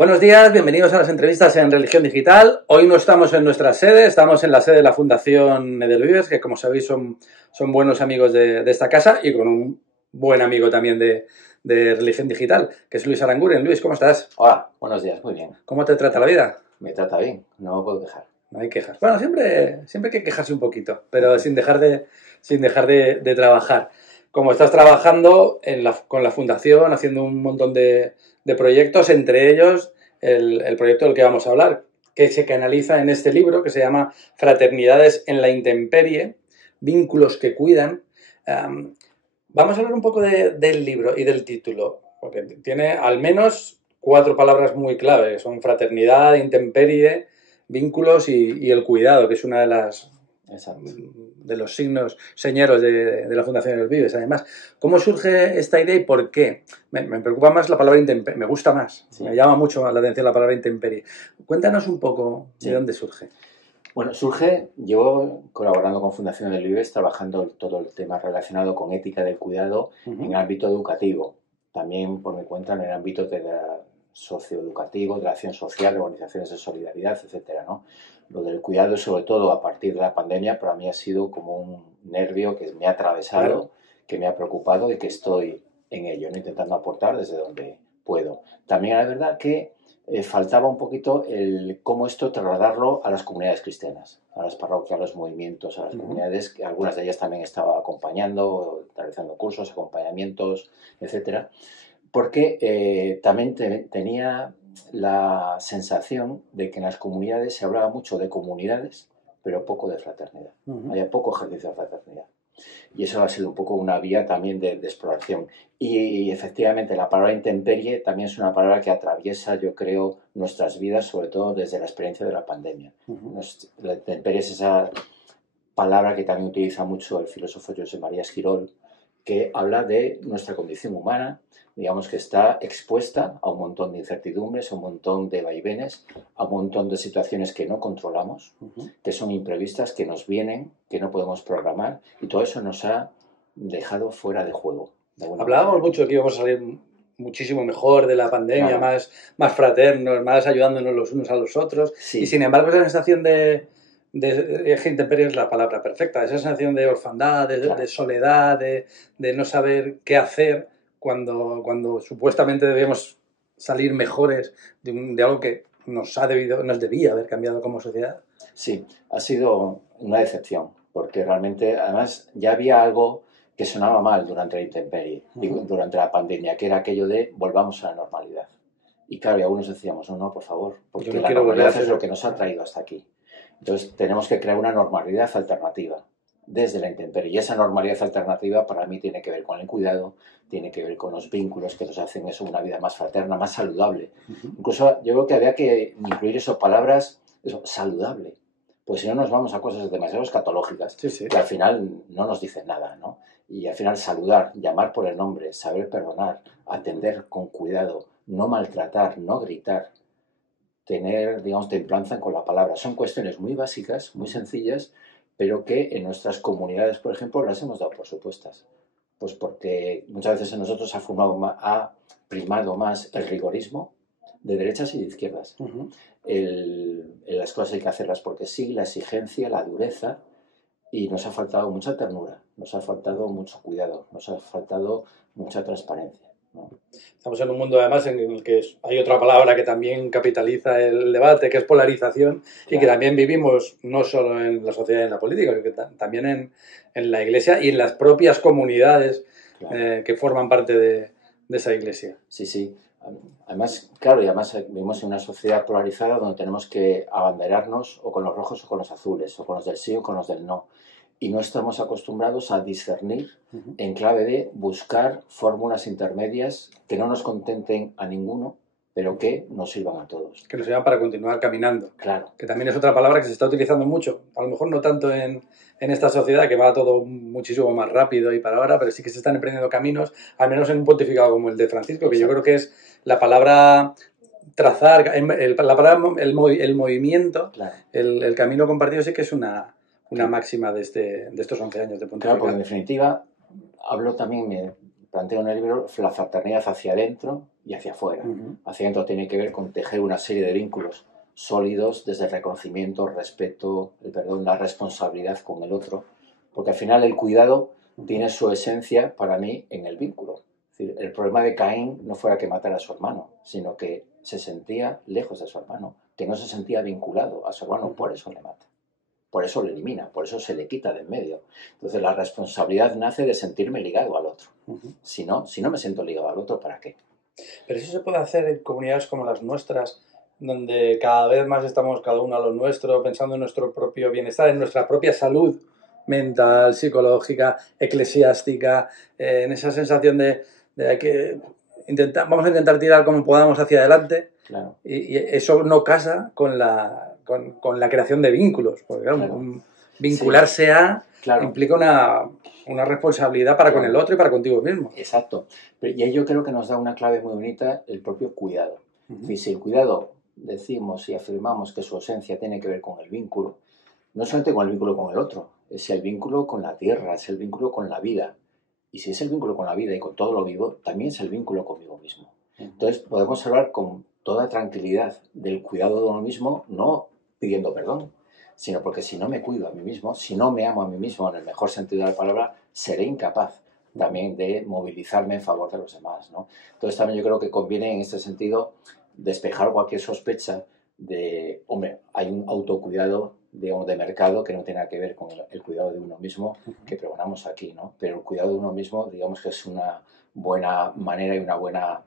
Buenos días, bienvenidos a las entrevistas en Religión Digital. Hoy no estamos en nuestra sede, estamos en la sede de la Fundación Edelvives, que como sabéis son buenos amigos de esta casa y con un buen amigo también de Religión Digital, que es Luis Aranguren. Luis, ¿cómo estás? Hola, buenos días, muy bien. ¿Cómo te trata la vida? Me trata bien, no me puedo quejar. No hay quejas. Bueno, siempre hay que quejarse un poquito, pero sin dejar de trabajar. Como estás trabajando con la Fundación, haciendo un montón de proyectos, entre ellos el proyecto del que vamos a hablar, que se canaliza en este libro, que se llama Fraternidades en la Intemperie, vínculos que cuidan. Vamos a hablar un poco del libro y del título, porque tiene al menos 4 palabras muy clave, que son fraternidad, intemperie, vínculos y el cuidado, que es una de los signos señeros de la Fundación Edelvives. Además, ¿cómo surge esta idea y por qué? Me preocupa más la palabra intemperie, me gusta más, sí. Me llama mucho la atención la palabra intemperie. Cuéntanos un poco de dónde surge. Bueno, surge, yo colaborando con Fundación Edelvives, trabajando todo el tema relacionado con ética del cuidado en el ámbito educativo, también por mi cuenta en el ámbito socioeducativo, de la acción social, de organizaciones de solidaridad, etcétera, ¿no? Lo del cuidado, sobre todo a partir de la pandemia, para mí ha sido como un nervio que me ha atravesado, claro, que me ha preocupado y que estoy en ello, ¿no? Intentando aportar desde donde puedo. También la verdad que faltaba un poquito el cómo esto trasladarlo a las comunidades cristianas, a las parroquias, a los movimientos, a las comunidades, que algunas de ellas también estaba acompañando, realizando cursos, acompañamientos, etcétera, porque también tenía la sensación de que en las comunidades se hablaba mucho de comunidades, pero poco de fraternidad. Había poco ejercicio de fraternidad. Y eso ha sido un poco una vía también de exploración. Y efectivamente la palabra intemperie también es una palabra que atraviesa, yo creo, nuestras vidas, sobre todo desde la experiencia de la pandemia. La intemperie es esa palabra que también utiliza mucho el filósofo José María Esquirol, que habla de nuestra condición humana, digamos que está expuesta a un montón de incertidumbres, a un montón de vaivenes, a un montón de situaciones que no controlamos, que son imprevistas, que nos vienen, que no podemos programar, y todo eso nos ha dejado fuera de juego. Hablábamos mucho que íbamos a salir muchísimo mejor de la pandemia, claro, más fraternos, más ayudándonos los unos a los otros, sí. Y sin embargo esa sensación de intemperie es la palabra perfecta, esa sensación de orfandad, de soledad, de no saber qué hacer cuando supuestamente debíamos salir mejores de algo que nos debía haber cambiado como sociedad. Sí, ha sido una decepción, porque realmente además ya había algo que sonaba mal durante la intemperie, durante la pandemia, que era aquello de volvamos a la normalidad. Y claro, y algunos decíamos, no, por favor, porque la normalidad es lo que nos ha traído hasta aquí. Entonces tenemos que crear una normalidad alternativa desde la intemperie. Y esa normalidad alternativa para mí tiene que ver con el cuidado, tiene que ver con los vínculos que nos hacen eso una vida más fraterna, más saludable. Incluso yo creo que había que incluir esas palabras, saludable. Pues si no nos vamos a cosas demasiado escatológicas, sí. Que al final no nos dicen nada, ¿no? Y al final saludar, llamar por el nombre, saber perdonar, atender con cuidado, no maltratar, no gritar, tener, digamos, templanza con la palabra. Son cuestiones muy básicas, muy sencillas, pero que en nuestras comunidades, por ejemplo, las hemos dado por supuestas. Pues porque muchas veces en nosotros ha primado más el rigorismo de derechas y de izquierdas. Las cosas hay que hacerlas porque sí, la exigencia, la dureza, y nos ha faltado mucha ternura, nos ha faltado mucho cuidado, nos ha faltado mucha transparencia, ¿no? Estamos en un mundo además en el que hay otra palabra que también capitaliza el debate, que es polarización, claro. Y que también vivimos no solo en la sociedad y en la política, sino que también en la iglesia y en las propias comunidades, claro, que forman parte de esa iglesia. Sí, sí. Además, claro, y además vivimos en una sociedad polarizada donde tenemos que abanderarnos o con los rojos o con los azules, o con los del sí o con los del no. Y no estamos acostumbrados a discernir en clave de buscar fórmulas intermedias que no nos contenten a ninguno, pero que nos sirvan a todos. Que nos sirvan para continuar caminando. Claro. Que también es otra palabra que se está utilizando mucho. A lo mejor no tanto en esta sociedad que va todo muchísimo más rápido y para ahora, pero sí que se están emprendiendo caminos, al menos en un pontificado como el de Francisco, que yo creo que es la palabra trazar, la palabra, el movimiento, claro. El camino compartido sí que es una máxima de estos 11 años de pontificado. Claro, porque en definitiva hablo también, me planteo en el libro la fraternidad hacia adentro y hacia afuera. Hacia adentro tiene que ver con tejer una serie de vínculos sólidos desde el reconocimiento, el respeto, el perdón, la responsabilidad con el otro, porque al final el cuidado tiene su esencia para mí en el vínculo. Es decir, el problema de Caín no fuera que matara a su hermano, sino que se sentía lejos de su hermano, que no se sentía vinculado a su hermano, por eso le mata, por eso le elimina, por eso se le quita de en medio. Entonces la responsabilidad nace de sentirme ligado al otro. Si no me siento ligado al otro, ¿para qué? Pero eso se puede hacer en comunidades como las nuestras, donde cada vez más estamos cada uno a lo nuestro, pensando en nuestro propio bienestar, en nuestra propia salud mental, psicológica, eclesiástica, en esa sensación de que vamos a intentar tirar como podamos hacia adelante. Claro. Y eso no casa con la creación de vínculos, porque claro, vincularse implica una responsabilidad para con el otro y para contigo mismo. Exacto. Y ahí yo creo que nos da una clave muy bonita el propio cuidado. Es decir, si el cuidado decimos y afirmamos que su esencia tiene que ver con el vínculo, no solamente con el vínculo con el otro, es el vínculo con la tierra, es el vínculo con la vida. Y si es el vínculo con la vida y con todo lo vivo, también es el vínculo conmigo mismo. Entonces podemos hablar con toda tranquilidad del cuidado de uno mismo, no pidiendo perdón, sino porque si no me cuido a mí mismo, si no me amo a mí mismo en el mejor sentido de la palabra, seré incapaz también de movilizarme en favor de los demás, ¿no? Entonces también yo creo que conviene en este sentido despejar cualquier sospecha de, hombre, hay un autocuidado, digamos, de mercado que no tiene nada que ver con el cuidado de uno mismo que pregonamos aquí, ¿no? Pero el cuidado de uno mismo, digamos que es una buena manera y una buena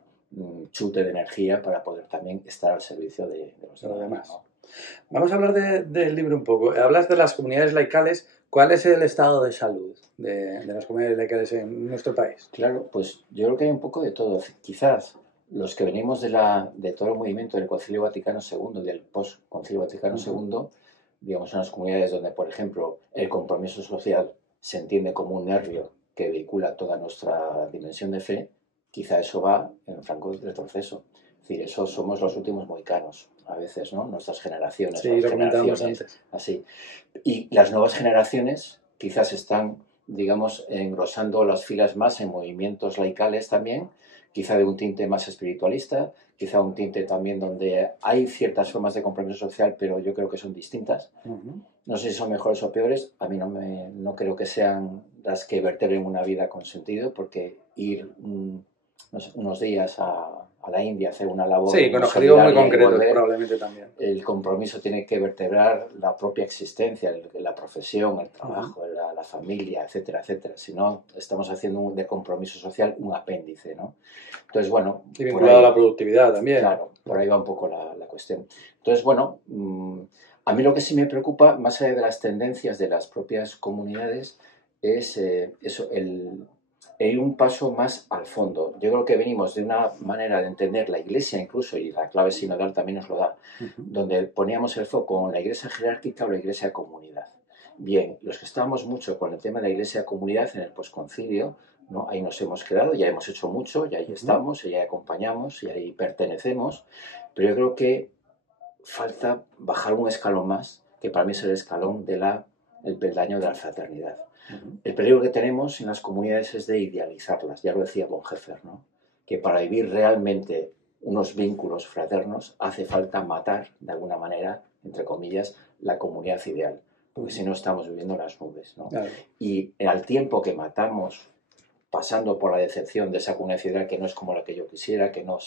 chute de energía para poder también estar al servicio de los demás, ¿no? Vamos a hablar del libro un poco. Hablas de las comunidades laicales. ¿Cuál es el estado de salud de las comunidades laicales en nuestro país? Claro, pues yo creo que hay un poco de todo. Quizás los que venimos de todo el movimiento del Concilio Vaticano II, del post-Concilio Vaticano II, digamos, en las comunidades donde, por ejemplo, el compromiso social se entiende como un nervio que vehicula toda nuestra dimensión de fe, quizá eso va en franco retroceso. Es decir, eso somos los últimos mohicanos, a veces, ¿no? Nuestras generaciones. Sí, lo comentábamos antes. Así. Y las nuevas generaciones quizás están, digamos, engrosando las filas más en movimientos laicales también, quizá de un tinte más espiritualista, quizá un tinte también donde hay ciertas formas de compromiso social, pero yo creo que son distintas. No sé si son mejores o peores, a mí no creo que sean las que vertebren una vida con sentido, porque ir unos días a la India a hacer una labor... Sí, con objetivos muy concretos probablemente también. El compromiso tiene que vertebrar la propia existencia, la profesión, el trabajo, la familia, etcétera, etcétera. Si no, estamos haciendo de compromiso social un apéndice, ¿no? Entonces, bueno... Y vinculado a la productividad también. Claro, por ahí va un poco la cuestión. Entonces, bueno, a mí lo que sí me preocupa, más allá de las tendencias de las propias comunidades, es eso, el ir un paso más al fondo. Yo creo que venimos de una manera de entender la Iglesia incluso, y la clave sinodal también nos lo da, donde poníamos el foco en la Iglesia jerárquica o la Iglesia comunidad. Bien, los que estábamos mucho con el tema de la Iglesia comunidad en el posconcilio, ¿no? Ahí nos hemos quedado, ya hemos hecho mucho, ya ahí estamos, y ahí acompañamos, y ahí pertenecemos, pero yo creo que falta bajar un escalón más, que para mí es el escalón el peldaño de la fraternidad. El peligro que tenemos en las comunidades es de idealizarlas, ya lo decía Bonhoeffer, ¿no? Que para vivir realmente unos vínculos fraternos hace falta matar, de alguna manera, entre comillas, la comunidad ideal, porque si no estamos viviendo las nubes, ¿no? Claro. Y al tiempo que matamos, pasando por la decepción de esa comunidad ideal que no es como la que yo quisiera, que no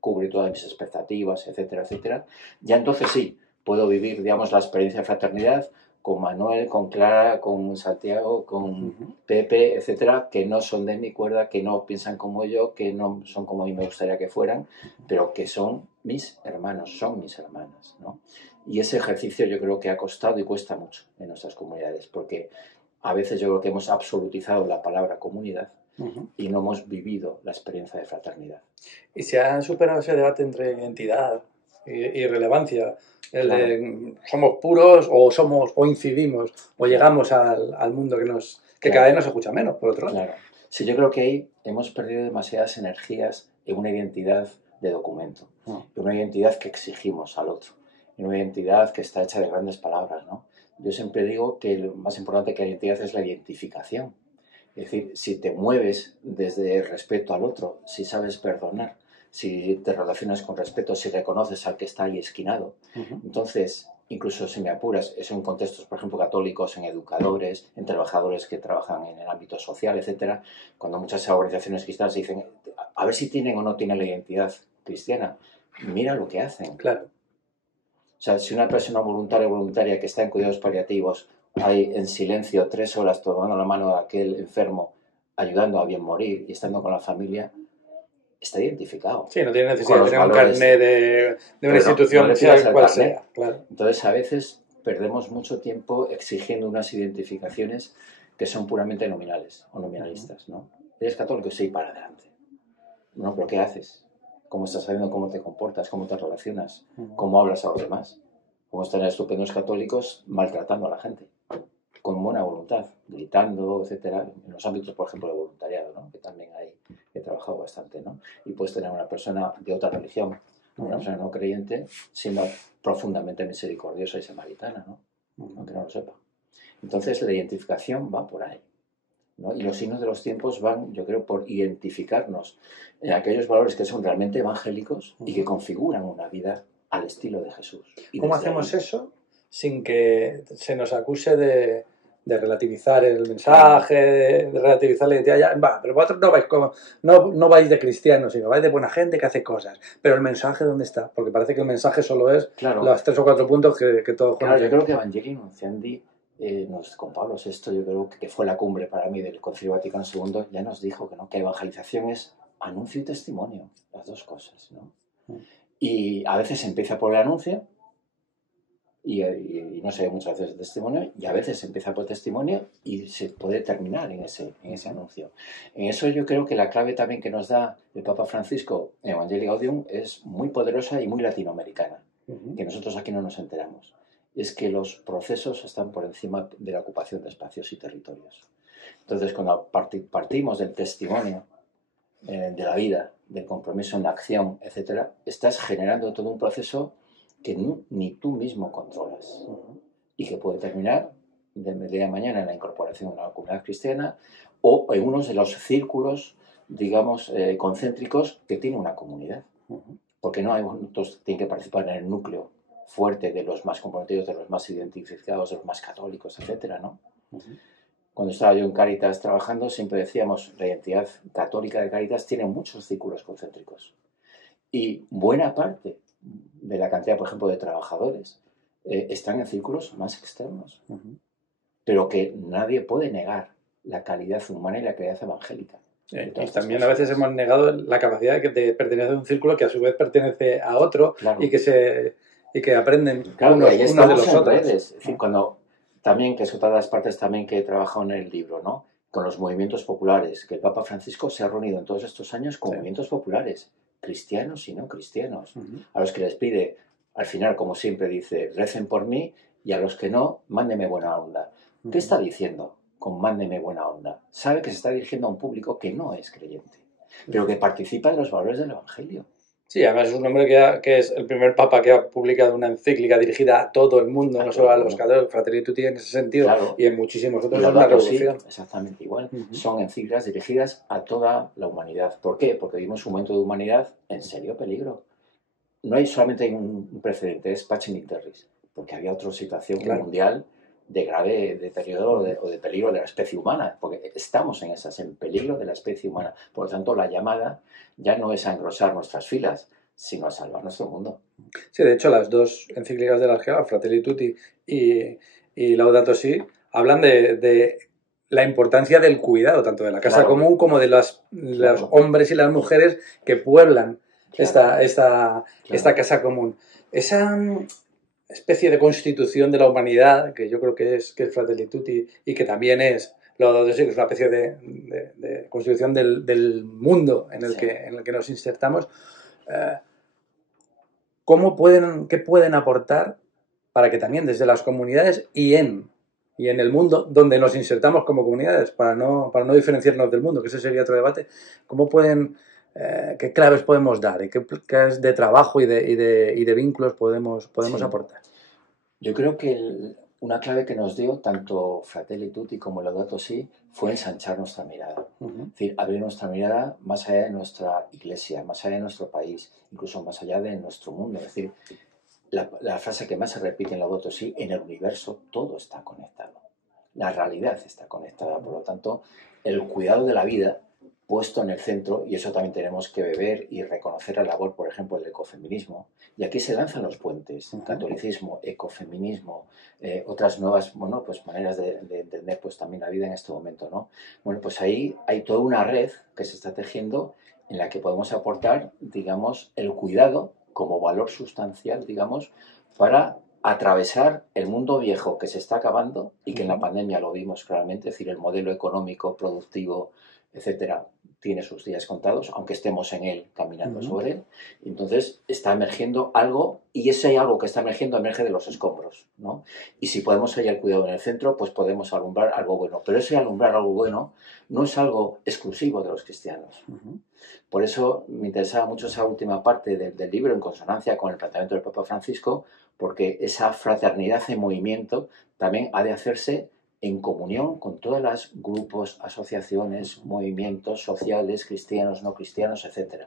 cubre todas mis expectativas, etcétera, etcétera, ya entonces sí, puedo vivir, digamos, la experiencia de fraternidad con Manuel, con Clara, con Santiago, con Pepe, etcétera, que no son de mi cuerda, que no piensan como yo, que no son como a mí me gustaría que fueran, pero que son mis hermanos, son mis hermanas, ¿no? Y ese ejercicio yo creo que ha costado y cuesta mucho en nuestras comunidades, porque a veces yo creo que hemos absolutizado la palabra comunidad y no hemos vivido la experiencia de fraternidad. ¿Y se ha superado ese debate entre identidad y relevancia? ¿Somos puros o incidimos o llegamos al mundo que cada vez nos escucha menos, por otro lado? Claro. Sí, yo creo que ahí hemos perdido demasiadas energías en una identidad de documento, en una identidad que exigimos al otro, en una identidad que está hecha de grandes palabras, ¿no? Yo siempre digo que lo más importante que la identidad es la identificación. Es decir, si te mueves desde el respeto al otro, si sabes perdonar, si te relacionas con respeto, si reconoces al que está ahí esquinado. Entonces, incluso si me apuras, es en contextos, por ejemplo, católicos, en educadores, en trabajadores que trabajan en el ámbito social, etcétera, cuando muchas organizaciones cristianas dicen, a ver si tienen o no tienen la identidad cristiana, mira lo que hacen. Claro. O sea, si una persona voluntaria o voluntaria que está en cuidados paliativos hay en silencio 3 horas tomando la mano de aquel enfermo, ayudando a bien morir y estando con la familia, está identificado. Sí, no tiene necesidad de tener un carnet de una institución, no sea cual sea. Claro. Entonces, a veces perdemos mucho tiempo exigiendo unas identificaciones que son puramente nominales o nominalistas, ¿no? ¿Eres católico? Sí, para adelante. No, pero ¿qué haces? ¿Cómo estás sabiendo cómo te comportas? ¿Cómo te relacionas? ¿Cómo hablas a los demás? Podemos tener estupendos católicos maltratando a la gente, con buena voluntad, gritando, etcétera, en los ámbitos, por ejemplo, de voluntariado, ¿no? Que también he trabajado bastante, ¿no? Y puedes tener una persona de otra religión, una persona no creyente, siendo profundamente misericordiosa y samaritana, ¿no? Aunque no lo sepa. Entonces, la identificación va por ahí, ¿no? Y los signos de los tiempos van, yo creo, por identificarnos en aquellos valores que son realmente evangélicos y que configuran una vida al estilo de Jesús. Y ¿cómo hacemos eso sin que se nos acuse de relativizar el mensaje, de relativizar la identidad? Ya, va, pero vosotros no vais de cristianos, sino vais de buena gente que hace cosas. Pero el mensaje, ¿dónde está? Porque parece que el mensaje solo es los 3 o 4 puntos que todos conocen. Claro, yo creo que Evangelii Nunciandi, con Pablo VI, yo creo que fue la cumbre para mí del Concilio Vaticano II, ya nos dijo que evangelización es anuncio y testimonio, las dos cosas, ¿no? Y a veces empieza por el anuncio y no se ve muchas veces el testimonio, y a veces empieza por testimonio y se puede terminar en ese anuncio. En eso yo creo que la clave también que nos da el Papa Francisco en Evangelii Gaudium es muy poderosa y muy latinoamericana, que nosotros aquí no nos enteramos. Es que los procesos están por encima de la ocupación de espacios y territorios. Entonces, cuando partimos del testimonio de la vida, del compromiso en la acción, etcétera, estás generando todo un proceso que ni tú mismo controlas y que puede terminar del día de mañana en la incorporación a la comunidad cristiana o en uno de los círculos, digamos, concéntricos que tiene una comunidad. Porque no hay otros tienen que participar en el núcleo fuerte de los más comprometidos, de los más identificados, de los más católicos, etcétera, ¿no? Cuando estaba yo en Cáritas trabajando, siempre decíamos, la identidad católica de Cáritas tiene muchos círculos concéntricos. Y buena parte de la cantidad, por ejemplo, de trabajadores están en círculos más externos. Pero que nadie puede negar la calidad humana y la calidad evangélica. Y también a veces hemos negado la capacidad de pertenecer a un círculo que a su vez pertenece a otro, claro. y que aprenden unos de los otros. Redes. Es decir, cuando también, que es otra de las partes también que he trabajado en el libro, ¿no? Con los movimientos populares, que el Papa Francisco se ha reunido en todos estos años con movimientos populares, cristianos y no cristianos, a los que les pide, al final, como siempre dice, recen por mí, y a los que no, mándenme buena onda. ¿Qué está diciendo con mándeme buena onda? Sabe que se está dirigiendo a un público que no es creyente, pero que participa de los valores del Evangelio. Sí, además es un hombre que es el primer papa que ha publicado una encíclica dirigida a todo el mundo, no solo a los católicos, Fratelli Tutti en ese sentido, claro. Y en muchísimos otros es una revolución. Sí, exactamente igual. Son encíclicas dirigidas a toda la humanidad. ¿Por qué? Porque vivimos un momento de humanidad en serio peligro. No hay solamente un precedente, es Pacem in Terris, porque había otra situación mundial de grave deterioro o de peligro de la especie humana, porque estamos en peligro de la especie humana. Por lo tanto, la llamada ya no es a engrosar nuestras filas, sino a salvar nuestro mundo. Sí, de hecho, las dos encíclicas de la Argela, Fratelli Tutti y Laudato Si, hablan de la importancia del cuidado, tanto de la casa común como de los hombres y las mujeres que pueblan esta casa común. Esa especie de constitución de la humanidad, que yo creo que es Fratelli Tutti y que también es Laudato Si, que es una especie de constitución del mundo en el que nos insertamos, ¿qué pueden aportar para que también desde las comunidades y en el mundo donde nos insertamos como comunidades, para no diferenciarnos del mundo, que ese sería otro debate, qué claves podemos dar y qué claves de trabajo y de vínculos podemos aportar? Yo creo que Una clave que nos dio tanto Fratelli Tutti como Laudato Si fue ensanchar nuestra mirada. Es decir, abrir nuestra mirada más allá de nuestra iglesia, más allá de nuestro país, incluso más allá de nuestro mundo. Es decir, la frase que más se repite en Laudato Si, en el universo todo está conectado. La realidad está conectada, por lo tanto, el cuidado de la vida puesto en el centro, y eso también tenemos que beber y reconocer la labor, por ejemplo, del ecofeminismo. Y aquí se lanzan los puentes, catolicismo, ecofeminismo, otras nuevas, bueno, pues maneras de entender pues también la vida en este momento, ¿no? Bueno, pues ahí hay toda una red que se está tejiendo en la que podemos aportar, digamos, el cuidado como valor sustancial, digamos, para atravesar el mundo viejo que se está acabando y que en la pandemia lo vimos claramente, es decir, el modelo económico, productivo, etcétera, tiene sus días contados, aunque estemos en él, caminando sobre él. Entonces está emergiendo algo, y ese algo que está emergiendo emerge de los escombros, ¿no? Y si podemos hallar el cuidado en el centro, pues podemos alumbrar algo bueno. Pero ese alumbrar algo bueno no es algo exclusivo de los cristianos. Por eso me interesaba mucho esa última parte del libro, en consonancia con el planteamiento del Papa Francisco, porque esa fraternidad en movimiento también ha de hacerse en comunión con todos los grupos, asociaciones, movimientos sociales, cristianos, no cristianos, etc.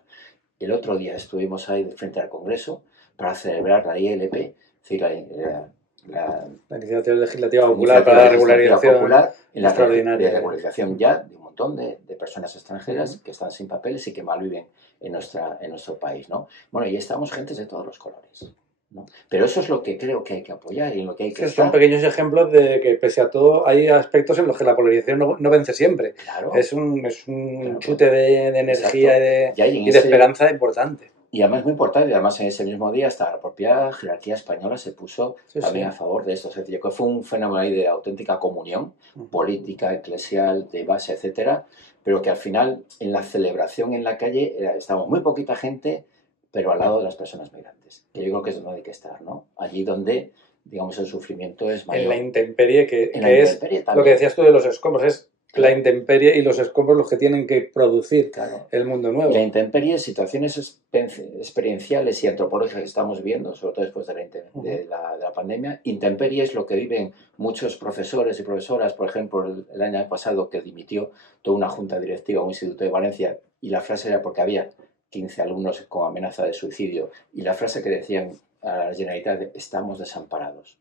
El otro día estuvimos ahí frente al Congreso para celebrar la ILP, es decir, la iniciativa legislativa popular para la regularización popular, en la extraordinaria. de regularización ya de un montón de personas extranjeras que están sin papeles y que malviven en nuestro país, ¿no? Bueno, y estamos gentes de todos los colores, ¿no? Pero eso es lo que creo que hay que apoyar y en lo que hay que estar. Son pequeños ejemplos de que, pese a todo, hay aspectos en los que la polarización no vence siempre. Claro. Es un claro, chute de energía y de esperanza importante. Y además es muy importante, y además en ese mismo día hasta la propia jerarquía española se puso también a favor de esto. Es decir, que fue un fenómeno ahí de auténtica comunión política, eclesial, de base, etcétera, pero que al final, en la celebración en la calle, estábamos muy poquita gente, pero al lado de las personas migrantes, que yo creo que es donde hay que estar, ¿no? Allí donde, digamos, el sufrimiento es mayor. En la intemperie, que es lo que decías tú de los escombros, es la intemperie y los escombros los que tienen que producir el mundo nuevo. La intemperie, situaciones experienciales y antropológicas que estamos viendo, sobre todo después de la pandemia. Intemperie es lo que viven muchos profesores y profesoras, por ejemplo, el año pasado que dimitió toda una junta directiva a un instituto de Valencia, y la frase era porque había 15 alumnos con amenaza de suicidio, y la frase que decían a la Generalitat, estamos desamparados.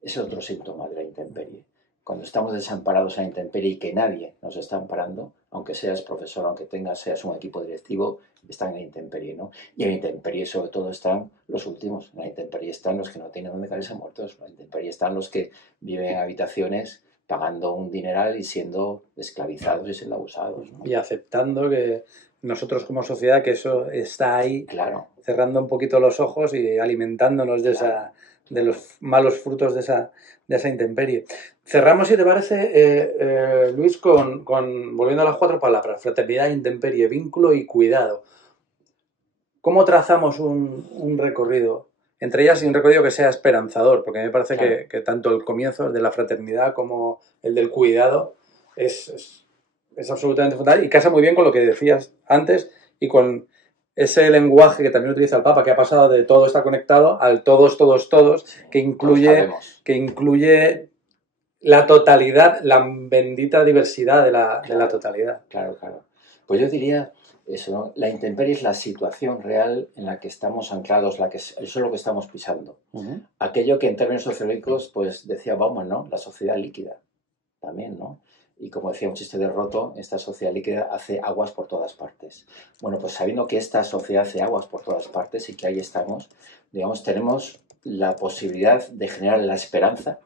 Es otro síntoma de la intemperie. Cuando estamos desamparados a la intemperie y que nadie nos está amparando, aunque seas profesor, aunque seas un equipo directivo, están en la intemperie, ¿no? Y en la intemperie sobre todo están los últimos. En la intemperie están los que no tienen dónde caerse muertos. En la intemperie están los que viven en habitaciones pagando un dineral y siendo esclavizados y siendo abusados, ¿no? Y aceptando que nosotros como sociedad, que eso está ahí, claro, cerrando un poquito los ojos y alimentándonos de de los malos frutos de esa intemperie. Cerramos, si te parece, Luis, volviendo a las 4 palabras: fraternidad, intemperie, vínculo y cuidado. ¿Cómo trazamos un recorrido? Entre ellas, y un recorrido que sea esperanzador, porque me parece que tanto el comienzo, el de la fraternidad, como el del cuidado, es absolutamente fundamental y casa muy bien con lo que decías antes y con ese lenguaje que también utiliza el Papa, que ha pasado de todo está conectado al todos, todos, todos, que incluye la totalidad, la bendita diversidad de la totalidad. Claro. Pues yo diría eso, ¿no? La intemperie es la situación real en la que estamos anclados, el suelo que estamos pisando. Aquello que en términos sociológicos, pues decía Bauman, ¿no? La sociedad líquida, también, ¿no? Y como decía un chiste de Roto, esta sociedad líquida hace aguas por todas partes. Bueno, pues sabiendo que esta sociedad hace aguas por todas partes y que ahí estamos, digamos, tenemos la posibilidad de generar la esperanza,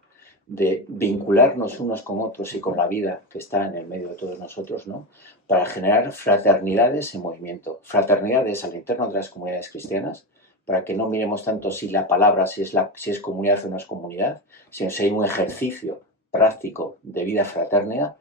de vincularnos unos con otros y con la vida que está en el medio de todos nosotros, ¿no? Para generar fraternidades en movimiento. Fraternidades al interno de las comunidades cristianas, para que no miremos tanto si la palabra, si es comunidad o no es comunidad, sino si hay un ejercicio práctico de vida fraterna,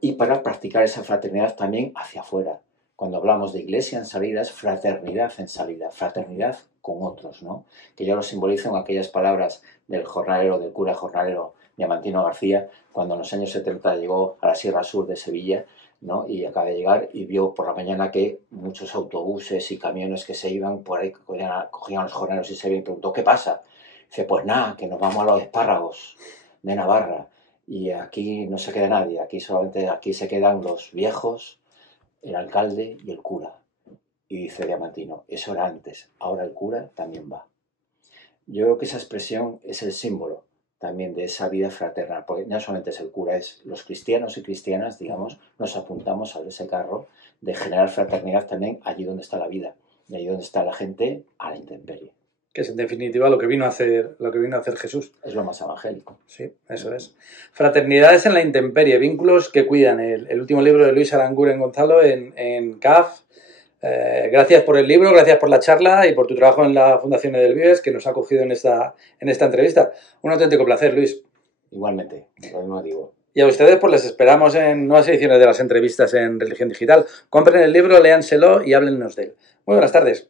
y para practicar esa fraternidad también hacia afuera. Cuando hablamos de iglesia en salida, es fraternidad en salida, fraternidad con otros, ¿no? Que yo lo simbolizo en aquellas palabras del cura jornalero Diamantino García, cuando en los años 70 llegó a la Sierra Sur de Sevilla, ¿no? Y acaba de llegar y vio por la mañana que muchos autobuses y camiones que se iban por ahí, cogían a los jornaleros y se iban y preguntó, ¿qué pasa? Dice, pues nada, que nos vamos a los espárragos. de Navarra, y aquí no se queda nadie, aquí se quedan los viejos, el alcalde y el cura. Y dice Diamantino, eso era antes, ahora el cura también va. Yo creo que esa expresión es el símbolo también de esa vida fraterna, porque no solamente es el cura, es los cristianos y cristianas, digamos, nos apuntamos a ese carro de generar fraternidad también allí donde está la vida, y allí donde está la gente a la intemperie. Que es en definitiva lo que vino a hacer Jesús. Es lo más evangélico. Sí, eso es. Fraternidades en la intemperie, vínculos que cuidan. El último libro de Luis Aranguren Gonzalo en CAF. Gracias por el libro, gracias por la charla y por tu trabajo en la Fundación Edelvives, que nos ha acogido en esta entrevista. Un auténtico placer, Luis. Igualmente, lo mismo digo. Y a ustedes pues les esperamos en nuevas ediciones de las entrevistas en Religión Digital. Compren el libro, léanselo y háblennos de él. Muy buenas tardes.